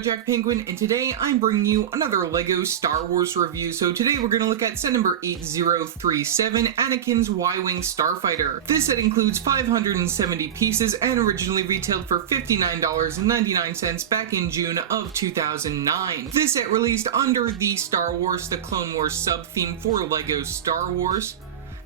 Jack Penguin, and today I'm bringing you another LEGO Star Wars review. So today we're going to look at set number 8037, Anakin's Y-Wing Starfighter. This set includes 570 pieces and originally retailed for $59.99 back in June of 2009. This set released under the Star Wars The Clone Wars sub-theme for LEGO Star Wars.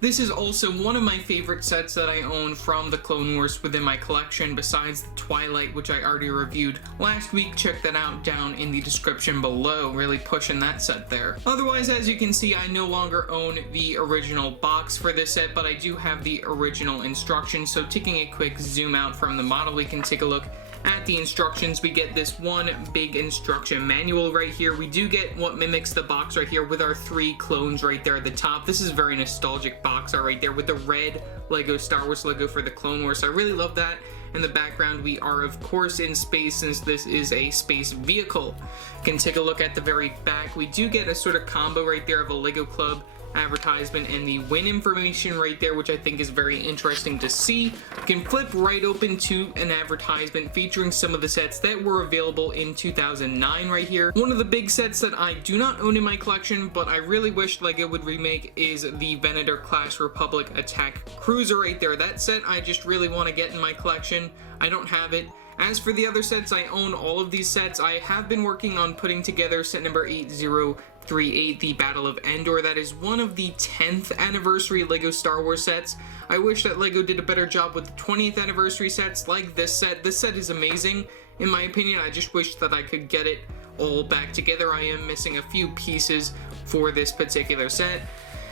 This is also one of my favorite sets that I own from the Clone Wars within my collection, besides the Twilight, which I already reviewed last week. Check that out down in the description below, really pushing that set there. Otherwise, as you can see, I no longer own the original box for this set, but I do have the original instructions. So taking a quick zoom out from the model, we can take a look at the instructions. We get this one big instruction manual right here. We do get what mimics the box right here with our three clones right there at the top. This is a very nostalgic box art right there with the red LEGO Star Wars logo for the Clone Wars. So I really love that. In the background, we are of course in space since this is a space vehicle. You can take a look at the very back. We do get a sort of combo right there of a LEGO Club advertisement and the win information right there, which I think is very interesting to see. You can flip right open to an advertisement featuring some of the sets that were available in 2009 right here. One of the big sets that I do not own in my collection, but I really wish LEGO would remake, is the Venator class Republic Attack Cruiser right there. That set I just really want to get in my collection. I don't have it. As for the other sets, I own all of these sets. I have been working on putting together set number 8038, the Battle of Endor. That is one of the 10th anniversary LEGO Star Wars sets. I wish that LEGO did a better job with the 20th anniversary sets like this set. This set is amazing, in my opinion. I just wish that I could get it all back together. I am missing a few pieces for this particular set.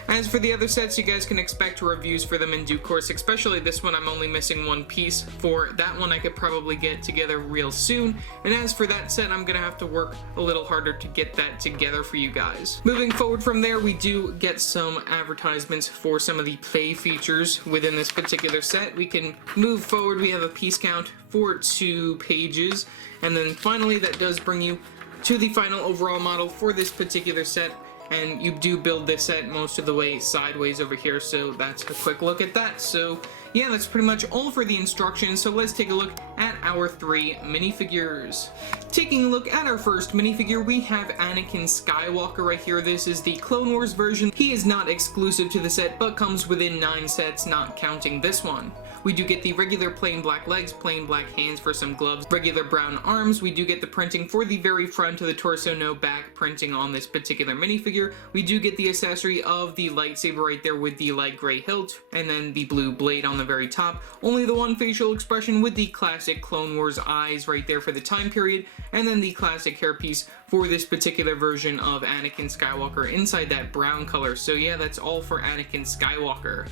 As for the other sets, you guys can expect reviews for them in due course, especially this one. I'm only missing one piece. For that one, I could probably get together real soon. And as for that set, I'm gonna have to work a little harder to get that together for you guys. Moving forward from there, we do get some advertisements for some of the play features within this particular set. We can move forward. We have a piece count for 2 pages. And then finally, that does bring you to the final overall model for this particular set. And you do build this set most of the way sideways over here, so that's a quick look at that. So yeah, that's pretty much all for the instructions. So let's take a look at our 3 minifigures. Taking a look at our first minifigure, we have Anakin Skywalker right here. This is the Clone Wars version. He is not exclusive to the set, but comes within 9 sets, not counting this one. We do get the regular plain black legs, plain black hands for some gloves, regular brown arms. We do get the printing for the very front of the torso, no back printing on this particular minifigure. We do get the accessory of the lightsaber right there with the light gray hilt, and then the blue blade on the very top. Only the one facial expression with the classic Clone Wars eyes right there for the time period, and then the classic hairpiece for this particular version of Anakin Skywalker inside that brown color. So yeah, that's all for Anakin Skywalker.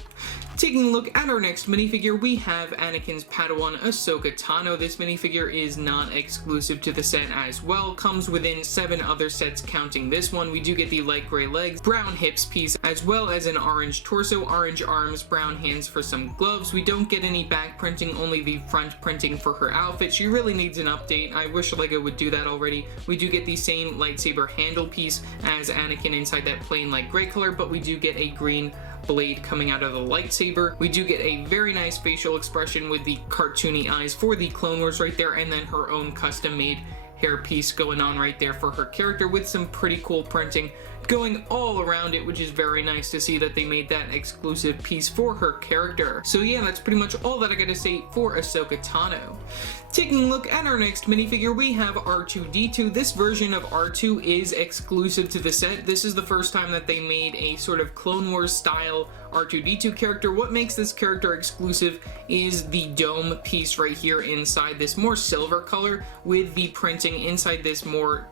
Taking a look at our next minifigure, we have Anakin's Padawan, Ahsoka Tano. This minifigure is not exclusive to the set as well. Comes within 7 other sets counting this one. We do get the light gray legs, brown hips piece, as well as an orange torso, orange arms, brown hands for some gloves. We don't get any back printing, only the front printing for her outfit. She really needs an update. I wish LEGO would do that already. We do get the same lightsaber handle piece as Anakin inside that plain light gray color, but we do get a green blade coming out of the lightsaber. We do get a very nice facial expression with the cartoony eyes for the Clone Wars right there, and then her own custom made hair piece going on right there for her character with some pretty cool printing going all around it, which is very nice to see that they made that exclusive piece for her character. So yeah, that's pretty much all that I gotta say for Ahsoka Tano. Taking a look at our next minifigure, we have R2-D2. This version of R2 is exclusive to the set. This is the first time that they made a sort of Clone Wars style R2-D2 character. What makes this character exclusive is the dome piece right here inside this more silver color with the printing inside this more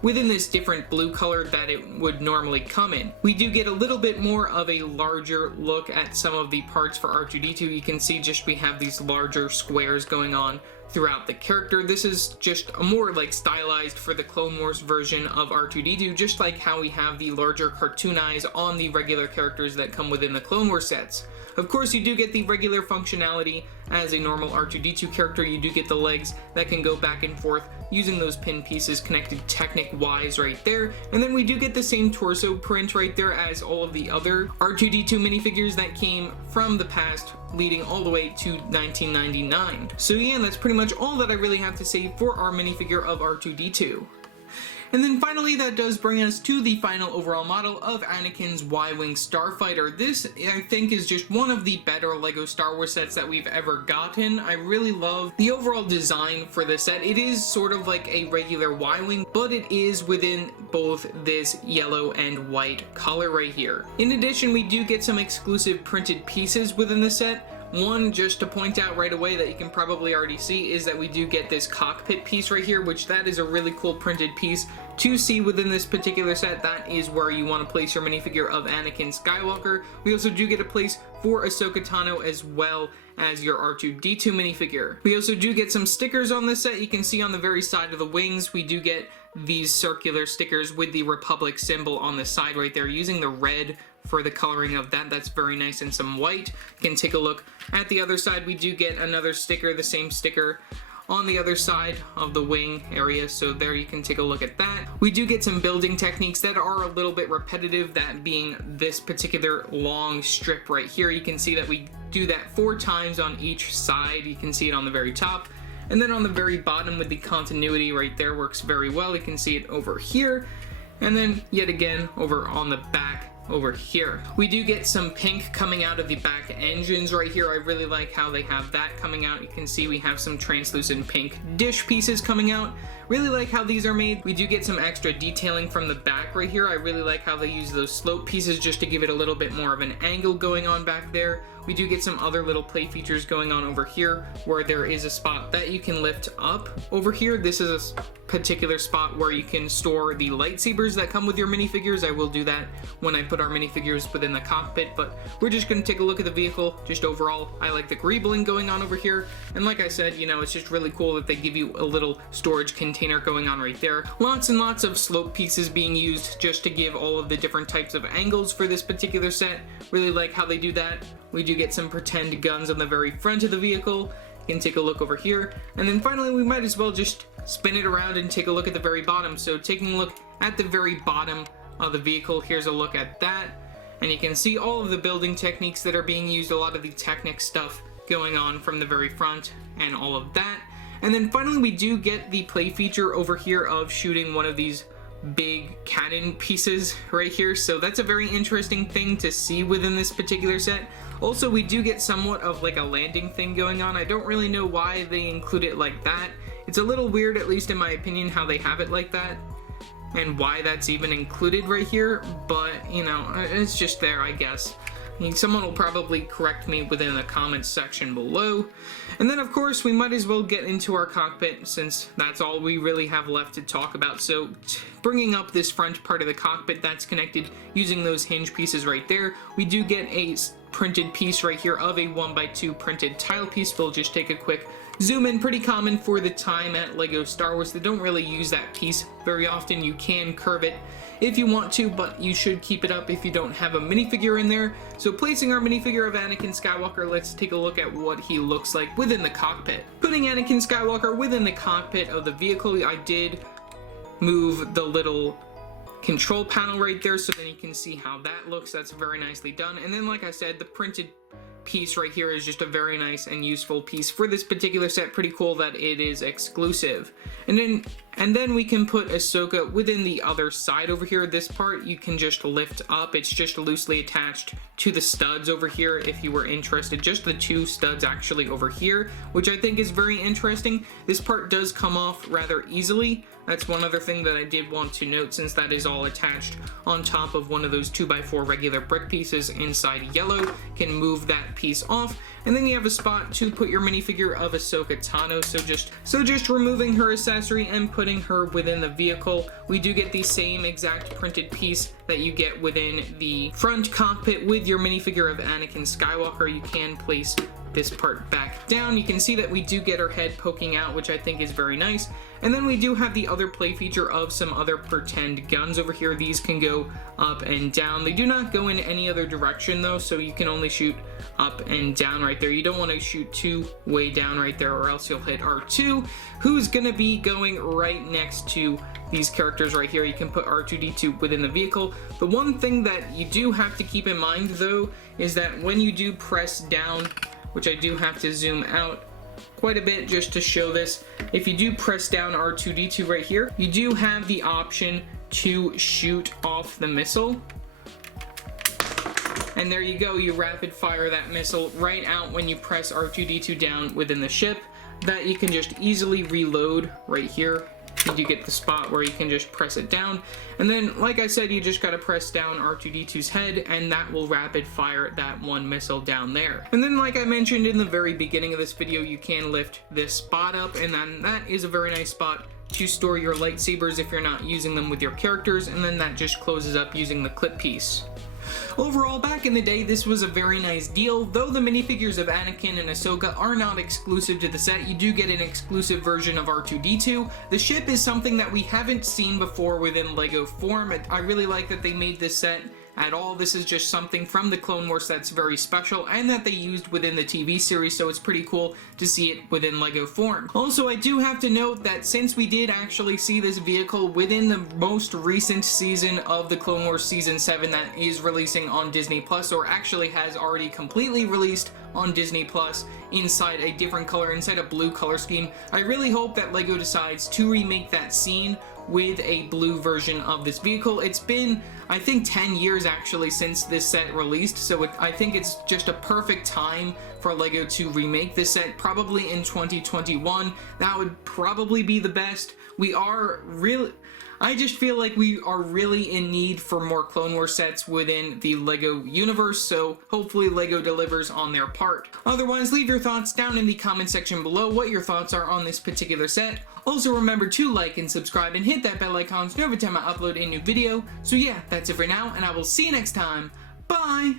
within this different blue color that it would normally come in. We do get a little bit more of a larger look at some of the parts for R2-D2. You can see just we have these larger squares going on throughout the character. This is just a more like stylized for the Clone Wars version of R2-D2, just like how we have the larger cartoon eyes on the regular characters that come within the Clone Wars sets. Of course, you do get the regular functionality as a normal R2-D2 character. You do get the legs that can go back and forth using those pin pieces connected Technic-wise right there. And then we do get the same torso print right there as all of the other R2-D2 minifigures that came from the past, leading all the way to 1999. So yeah, that's pretty much all that I really have to say for our minifigure of R2-D2. And then finally, that does bring us to the final overall model of Anakin's Y-Wing Starfighter. This, I think, is just one of the better LEGO Star Wars sets that we've ever gotten. I really love the overall design for this set. It is sort of like a regular Y-Wing, but it is within both this yellow and white color right here. In addition, we do get some exclusive printed pieces within the set. One, just to point out right away that you can probably already see, is that we do get this cockpit piece right here, which that is a really cool printed piece to see within this particular set. That is where you want to place your minifigure of Anakin Skywalker. We also do get a place for Ahsoka Tano as well as your R2-D2 minifigure. We also do get some stickers on this set. You can see on the very side of the wings, we do get these circular stickers with the Republic symbol on the side right there, using the red for the coloring of that. That's very nice, and some white. You can take a look at the other side. We do get another sticker, the same sticker on the other side of the wing area, so there you can take a look at that. We do get some building techniques that are a little bit repetitive, that being this particular long strip right here. You can see that we do that 4 times on each side. You can see it on the very top, and then on the very bottom with the continuity right there works very well. You can see it over here, and then yet again over on the back over here. We do get some pink coming out of the back engines right here. I really like how they have that coming out. You can see we have some translucent pink dish pieces coming out. Really like how these are made. We do get some extra detailing from the back right here. I really like how they use those slope pieces just to give it a little bit more of an angle going on back there. We do get some other little play features going on over here, where there is a spot that you can lift up over here. This is a particular spot where you can store the lightsabers that come with your minifigures. I will do that when I put our minifigures within the cockpit, but we're just going to take a look at the vehicle. Just overall, I like the greebling going on over here, and like I said, you know, it's just really cool that they give you a little storage container going on right there. Lots and lots of slope pieces being used just to give all of the different types of angles for this particular set. Really like how they do that. We do get some pretend guns on the very front of the vehicle. You can take a look over here. And then finally, we might as well just spin it around and take a look at the very bottom. So taking a look at the very bottom of the vehicle, here's a look at that. And you can see all of the building techniques that are being used, a lot of the Technic stuff going on from the very front and all of that. And then finally, we do get the play feature over here of shooting one of these big cannon pieces right here. So that's a very interesting thing to see within this particular set. Also, we do get somewhat of like a landing thing going on. I don't really know why they include it like that. It's a little weird, at least in my opinion, how they have it like that and why that's even included right here, but you know, it's just there, I guess. I mean, someone will probably correct me within the comments section below. And then of course, we might as well get into our cockpit, since that's all we really have left to talk about. So bringing up this front part of the cockpit that's connected using those hinge pieces right there, we do get a printed piece right here of a 1x2 printed tile piece. We'll just take a quick zoom in. Pretty common for the time at LEGO Star Wars. They don't really use that piece very often. You can curve it if you want to, but you should keep it up if you don't have a minifigure in there. So placing our minifigure of Anakin Skywalker, let's take a look at what he looks like within the cockpit. Putting Anakin Skywalker within the cockpit of the vehicle, I did move the little control panel right there, so then you can see how that looks. That's very nicely done. And then, like I said, the printed piece right here is just a very nice and useful piece for this particular set. Pretty cool that it is exclusive. And then we can put Ahsoka within the other side over here. This part you can just lift up. It's just loosely attached to the studs over here if you were interested. Just the 2 studs actually over here, which I think is very interesting. This part does come off rather easily. That's one other thing that I did want to note, since that is all attached on top of one of those 2x4 regular brick pieces inside yellow. Can move that piece off. And then you have a spot to put your minifigure of Ahsoka Tano. So just removing her accessory and putting her within the vehicle. We do get the same exact printed piece that you get within the front cockpit with your minifigure of Anakin Skywalker. You can place this part back down, you can see that we do get her head poking out, which I think is very nice. And then we do have the other play feature of some other pretend guns over here. These can go up and down. They do not go in any other direction though, so you can only shoot up and down right there. You don't want to shoot too way down right there, or else you'll hit R2, who's gonna be going right next to these characters right here. You can put R2-D2 within the vehicle. The one thing that you do have to keep in mind though is that when you do press down, which I do have to zoom out quite a bit just to show this, if you do press down R2-D2 right here, you do have the option to shoot off the missile. And there you go, you rapid fire that missile right out when you press R2-D2 down within the ship. That you can just easily reload right here. You do get the spot where you can just press it down, and then like I said, you just gotta press down R2-D2's head and that will rapid fire that one missile down there. And then like I mentioned in the very beginning of this video, you can lift this spot up, and then that is a very nice spot to store your lightsabers if you're not using them with your characters, and then that just closes up using the clip piece. Overall, back in the day, this was a very nice deal. Though the minifigures of Anakin and Ahsoka are not exclusive to the set, you do get an exclusive version of R2-D2. The ship is something that we haven't seen before within LEGO form. I really like that they made this set at all. This is just something from the Clone Wars that's very special and that they used within the TV series, so it's pretty cool to see it within LEGO form. Also, I do have to note that since we did actually see this vehicle within the most recent season of the Clone Wars Season 7 that is releasing on Disney Plus, or actually has already completely released on Disney Plus inside a different color, inside a blue color scheme, I really hope that LEGO decides to remake that scene with a blue version of this vehicle. It's been, I think, 10 years actually since this set released, so I think it's just a perfect time for LEGO to remake this set, probably in 2021. That would probably be the best. I just feel like we are really in need for more Clone Wars sets within the LEGO universe, so hopefully LEGO delivers on their part. Otherwise, leave your thoughts down in the comment section below what your thoughts are on this particular set. Also remember to like and subscribe and hit that bell icon so every time I upload a new video. So yeah, that's it for now, and I will see you next time. Bye!